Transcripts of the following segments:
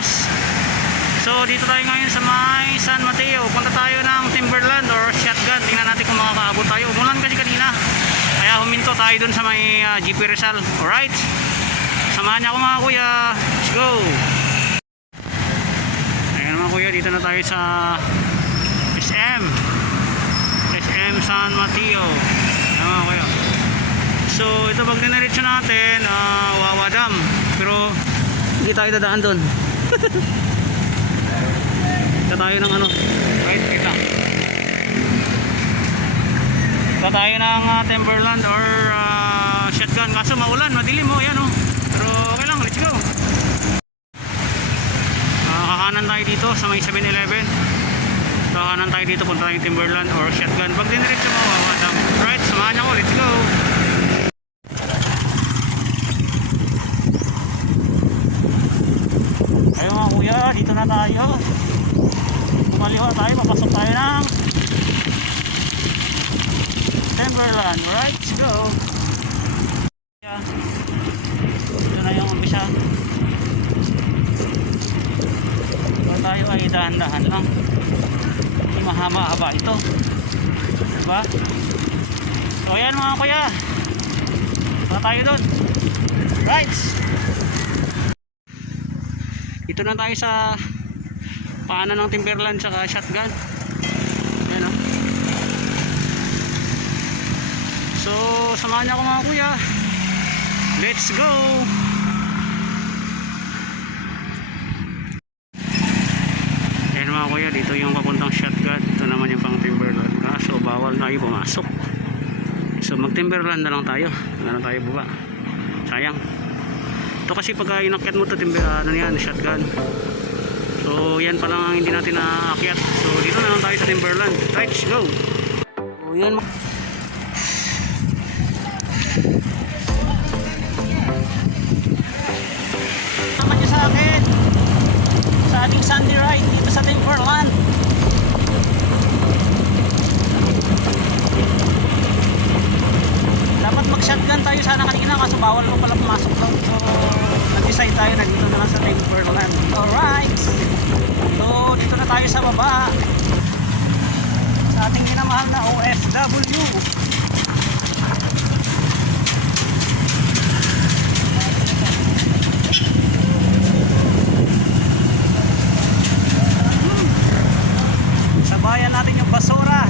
Motos. So dito tayo ngayon sa may San Mateo. Punta tayo ng Timberland or Shotgun. Tingnan natin kung makakaabot tayo. Umulan kasi kanina, kaya huminto tayo dun sa may GP Rizal. Alright, samahan niya ako mga kuya. Let's go. Ayan mga kuya, dito na tayo sa SM San Mateo. Ayan mga kuya. So ito pag diniretso natin, Wawa Dam. Pero hindi tayo dadaan dun. Ito tayo ng ano, wait lang. Ito tayo ng Timberland or Shotgun. Kaso maulan, madilim mo, yan oh. Pero okay lang, let's go. Kakanan tayo dito sa may 7-Eleven. Kakanan tayo dito, punta tayong Timberland or Shotgun. Pag diniretso mo, Wawa Dam. Right, samahan niyo ako, let's go. Ayun mga kuya, dito na tayo. Maliwa tayo, papasok tayo ng Timberland. Right, let's go. Ito na yung umpisa. Ito tayo ay dahan-dahan lang. Hindi mahaba-haba ito, diba? So ayan mga kuya, ito na tayo dun. Right, ito na tayo sa paanan ng Timberland saka Shotgun. Ayan o. So samahan niyo ako mga kuya. Let's go. Ayan mga kuya, dito yung papuntang Shotgun. Ito naman yung pang Timberland. So bawal tayo pumasok. So mag Timberland na lang tayo. Wala na tayo baba. Sayang. Ito kasi pag inakyat mo ito, ano yan, Shotgun. So yan pa lang ang hindi natin naakyat. So dito na lang tayo sa Timberland. Right, let's go. So yan. Sama niyo sa akin sa ating Sunday ride dito sa Timberland. Dapat mag-shotgun tayo sana kanina, kaso bawal mo pala pumasok doon. So nag-decide tayo na dito na lang sa Timberland. Alright, so dito na tayo sa baba sa ating minamahal na OFW. Sabayan natin yung basura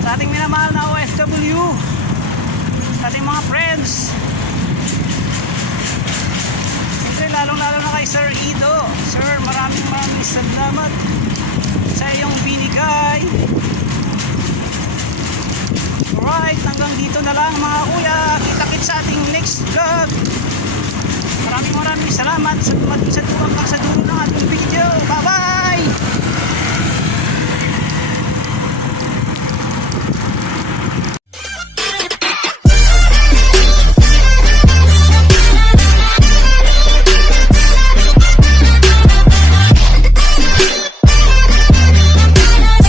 sa ating minamahal na OFW, sa ating mga friends. Siyempre lalong-lalo na kay Sir Ido. Sir, maraming salamat sa iyong binigay. Alright, hanggang dito na lang mga kuya. Kita-kits sa ating next vlog. Maraming salamat sa duwag sa dulo ng ating video. Bye bye.